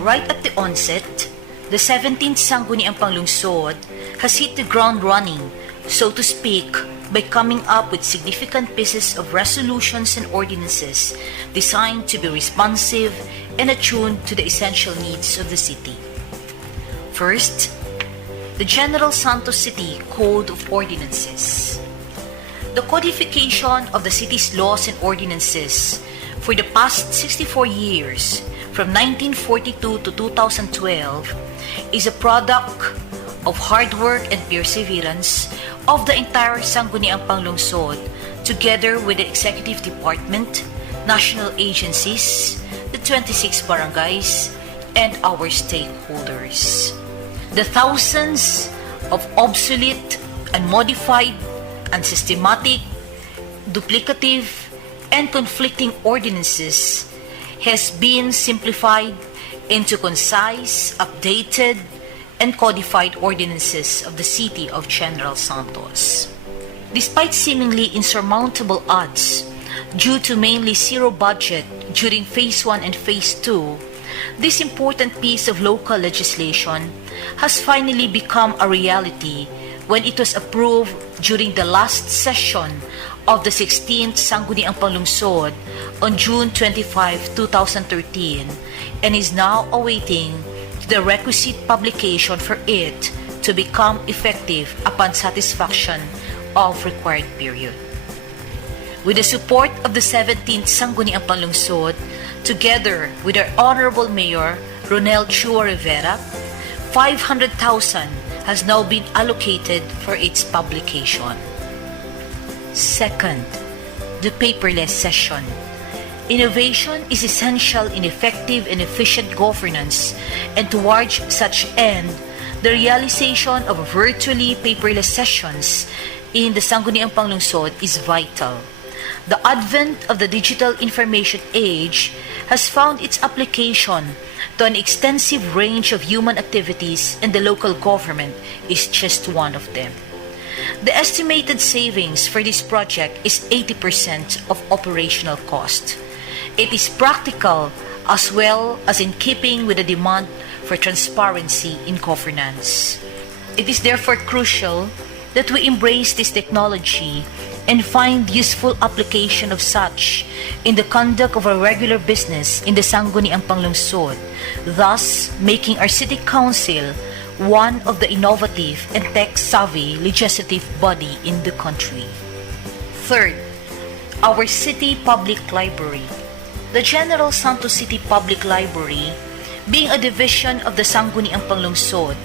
Right at the onset, the 17th Sangguniang Panlungsod has hit the ground running, so to speak, by coming up with significant pieces of resolutions and ordinances designed to be responsive and attuned to the essential needs of the city. First, the General Santos City Code of Ordinances. The codification of the city's laws and ordinances for the past 64 years, from 1942 to 2012, is a product of hard work and perseverance of the entire Sangguniang Panlungsod, together with the Executive Department, national agencies, the 26 barangays, and our stakeholders. The thousands of obsolete, unmodified, unsystematic, duplicative, and conflicting ordinances has been simplified into concise, updated, and codified ordinances of the City of General Santos. Despite seemingly insurmountable odds, due to mainly zero budget during Phase 1 and Phase 2, this important piece of local legislation has finally become a reality when it was approved during the last session of the 16th Sangguniang Panlungsod on June 25, 2013, and is now awaiting the requisite publication for it to become effective upon satisfaction of required period. With the support of the 17th Sangguniang Panlungsod, together with our Honorable Mayor Ronnel Rivera, 500,000 has now been allocated for its publication. Second, the paperless session. Innovation is essential in effective and efficient governance, and towards such end, the realization of virtually paperless sessions in the Sangguniang Panlungsod is vital. The advent of the digital information age has found its application to an extensive range of human activities, and the local government is just one of them. The estimated savings for this project is 80% of operational cost. It is practical as well as in keeping with the demand for transparency in governance. It is therefore crucial that we embrace this technology and find useful application of such in the conduct of our regular business in the Sangguniang Panlungsod, thus making our City Council one of the innovative and tech-savvy legislative body in the country. Third, our City Public Library. The General Santos City Public Library, being a division of the Sangguniang Panlungsod,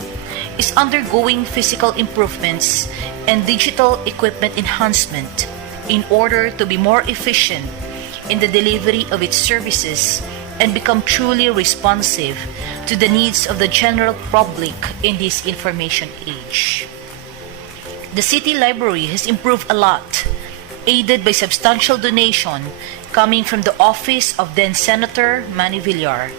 is undergoing physical improvements and digital equipment enhancement in order to be more efficient in the delivery of its services and become truly responsive to the needs of the general public in this information age. The City Library has improved a lot, aided by substantial donation coming from the office of then Senator Manny Villar.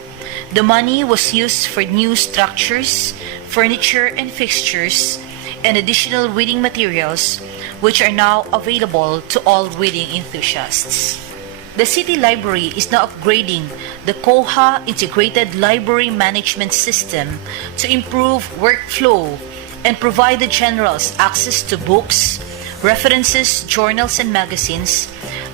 The money was used for new structures, furniture and fixtures, and additional reading materials, which are now available to all reading enthusiasts. The City Library is now upgrading the COHA Integrated Library Management System to improve workflow and provide the generals access to books, references, journals, and magazines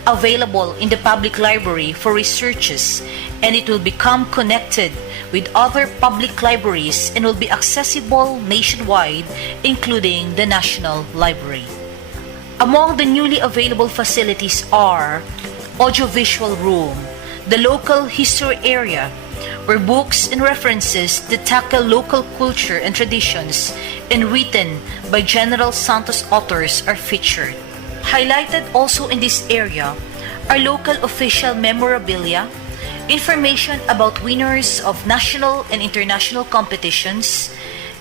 available in the public library for researches, and it will become connected with other public libraries and will be accessible nationwide, including the National Library. Among the newly available facilities are audiovisual room, the local history area, where books and references that tackle local culture and traditions and written by General Santos authors are featured. Highlighted also in this area are local official memorabilia, information about winners of national and international competitions,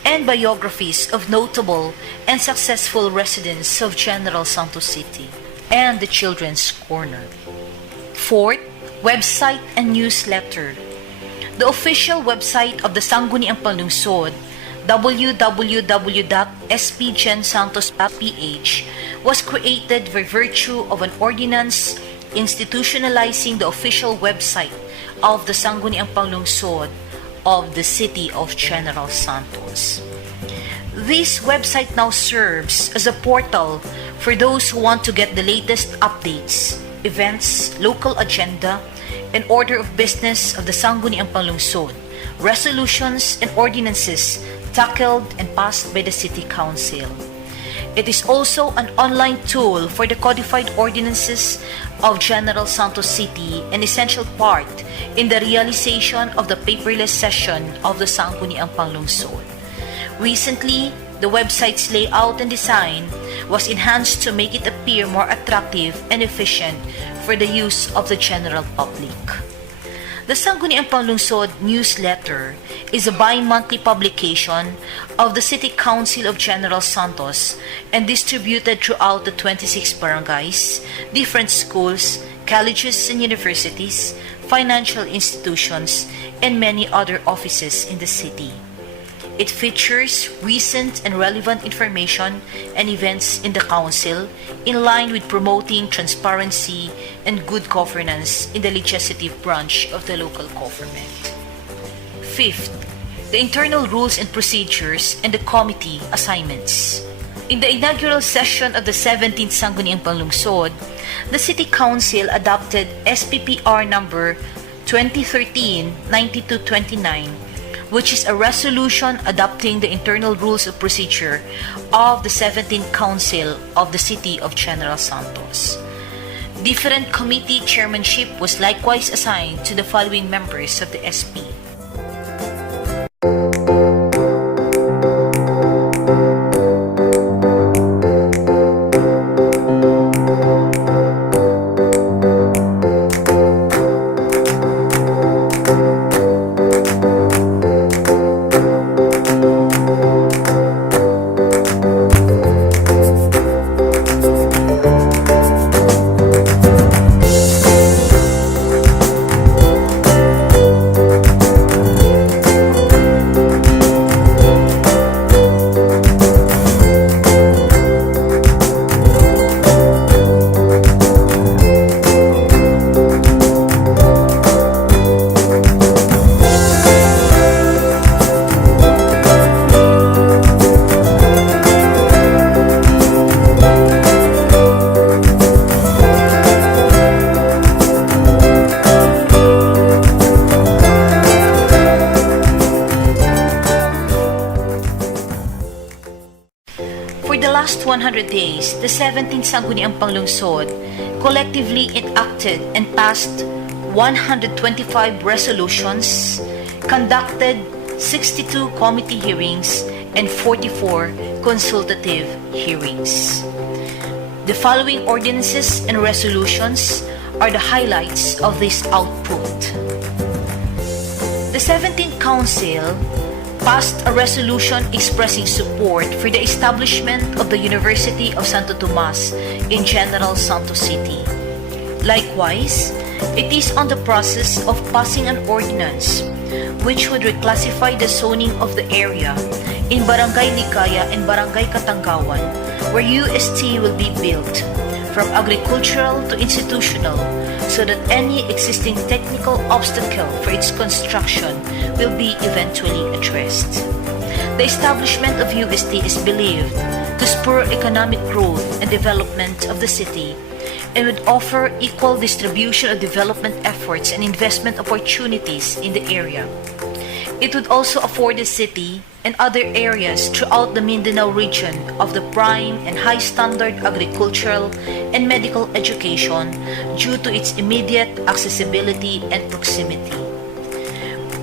and biographies of notable and successful residents of General Santos City, and the Children's Corner. Fourth, website and newsletter. The official website of the Sangguniang Panlungsod, www.spgensantos.ph, was created by virtue of an ordinance institutionalizing the official website of the Sangguniang Panlungsod of the City of General Santos. This website now serves as a portal for those who want to get the latest updates, events, local agenda, and order of business of the Sangguniang Panlungsod, resolutions and ordinances tackled and passed by the City Council. It is also an online tool for the codified ordinances of General Santos City, an essential part in the realization of the paperless session of the Sangguniang Panlungsod. Recently, the website's layout and design was enhanced to make it appear more attractive and efficient for the use of the general public. The Sangguniang Panlungsod newsletter is a bi-monthly publication of the City Council of General Santos and distributed throughout the 26 barangays, different schools, colleges and universities, financial institutions, and many other offices in the city. It features recent and relevant information and events in the Council in line with promoting transparency and good governance in the legislative branch of the local government. Fifth, the internal rules and procedures and the committee assignments. In the inaugural session of the 17th Sangguniang Panlungsod, the City Council adopted SPPR number 2013-9229, which is a resolution adopting the internal rules of procedure of the 17th Council of the City of General Santos. Different committee chairmanship was likewise assigned to the following members of the SP. For the last 100 days, the 17th Sangguniang Panlungsod collectively enacted and passed 125 resolutions, conducted 62 committee hearings, and 44 consultative hearings. The following ordinances and resolutions are the highlights of this output. The 17th Council passed a resolution expressing support for the establishment of the University of Santo Tomas in General Santos City. Likewise, it is on the process of passing an ordinance which would reclassify the zoning of the area in Barangay Ligaya and Barangay Katanggawan, where UST will be built, from agricultural to institutional, so that any existing technical obstacle for its construction will be eventually addressed. The establishment of UST is believed to spur economic growth and development of the city and would offer equal distribution of development efforts and investment opportunities in the area. It would also afford the city and other areas throughout the Mindanao region of the prime and high standard agricultural and medical education due to its immediate accessibility and proximity.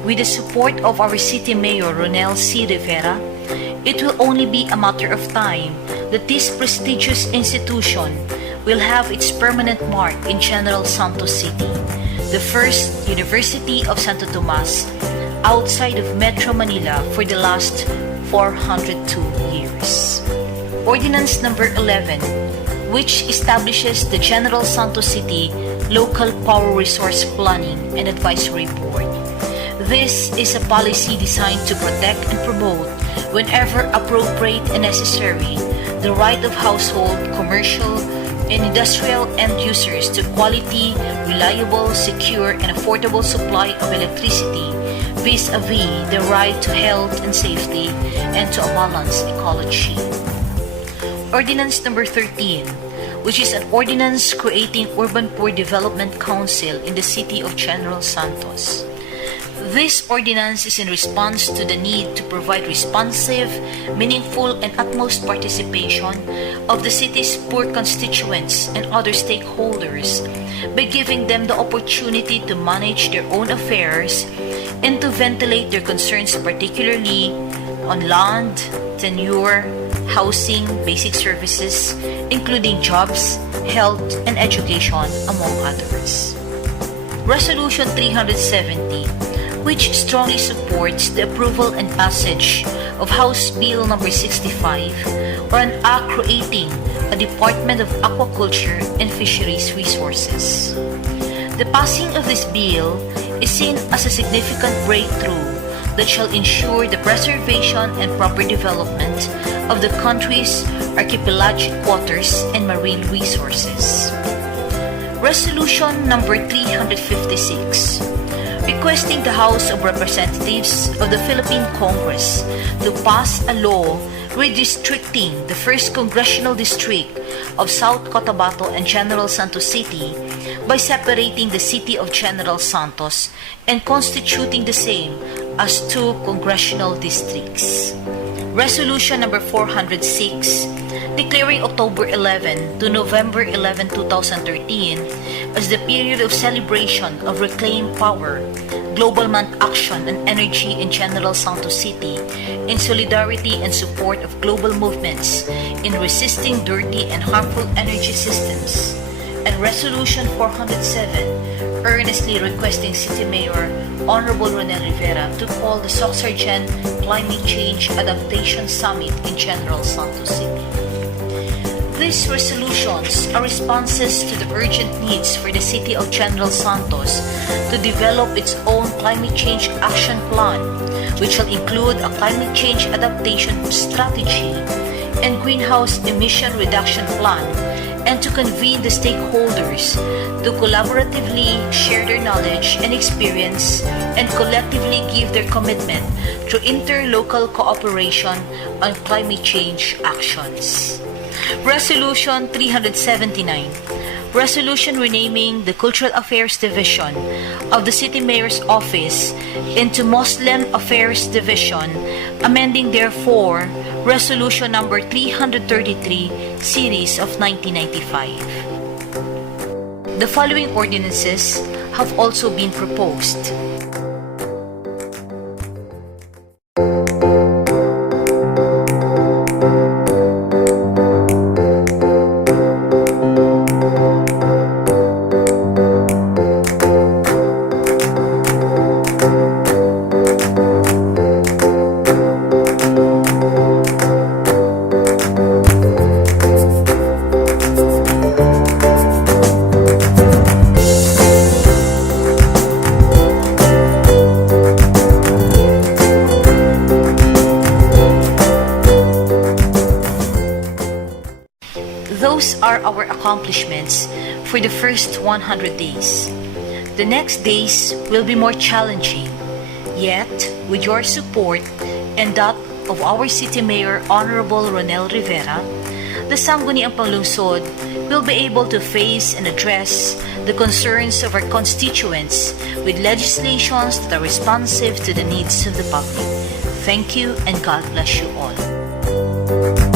With the support of our City Mayor Ronnel Rivera, it will only be a matter of time that this prestigious institution will have its permanent mark in General Santos City, the first University of Santo Tomas outside of Metro Manila for the last 402 years. Ordinance number 11, which establishes the General Santos City Local Power Resource Planning and Advisory Board. This is a policy designed to protect and promote whenever appropriate and necessary, the right of household, commercial, and industrial end users to quality, reliable, secure, and affordable supply of electricity vis-a-vis the right to health and safety and to a balanced ecology. Ordinance number 13, which is an ordinance creating Urban Poor Development Council in the city of General Santos. This ordinance is in response to the need to provide responsive, meaningful, and utmost participation of the city's poor constituents and other stakeholders by giving them the opportunity to manage their own affairs and to ventilate their concerns, particularly on land, tenure, housing, basic services, including jobs, health, and education, among others. Resolution 370, which strongly supports the approval and passage of House Bill number 65, or an act creating a Department of Aquaculture and Fisheries Resources. The passing of this bill is seen as a significant breakthrough that shall ensure the preservation and proper development of the country's archipelagic waters and marine resources. Resolution number 356, requesting the House of Representatives of the Philippine Congress to pass a law redistricting the 1st Congressional District of South Cotabato and General Santos City by separating the city of General Santos and constituting the same as 2 congressional districts. Resolution number 406, declaring October 11 to November 11, 2013 as the period of celebration of Reclaim Power, Global Month Action on Energy in General Santos City in solidarity and support of global movements in resisting dirty and harmful energy systems. And Resolution 407, earnestly requesting City Mayor Honorable Ronnel Rivera to call the Soxargen Climate Change Adaptation Summit in General Santos City. These resolutions are responses to the urgent needs for the city of General Santos to develop its own climate change action plan, which will include a climate change adaptation strategy and greenhouse emission reduction plan, and to convene the stakeholders to collaboratively share their knowledge and experience and collectively give their commitment through interlocal cooperation on climate change actions. Resolution 379, resolution renaming the Cultural Affairs Division of the City Mayor's Office into Muslim Affairs Division, amending therefore Resolution number 333, series of 1995. The following ordinances have also been proposed. Those are our accomplishments for the first 100 days. The next days will be more challenging, yet with your support and that of our City Mayor Honorable Ronnel Rivera, the Sangguniang Panlungsod will be able to face and address the concerns of our constituents with legislations that are responsive to the needs of the public. Thank you and God bless you all.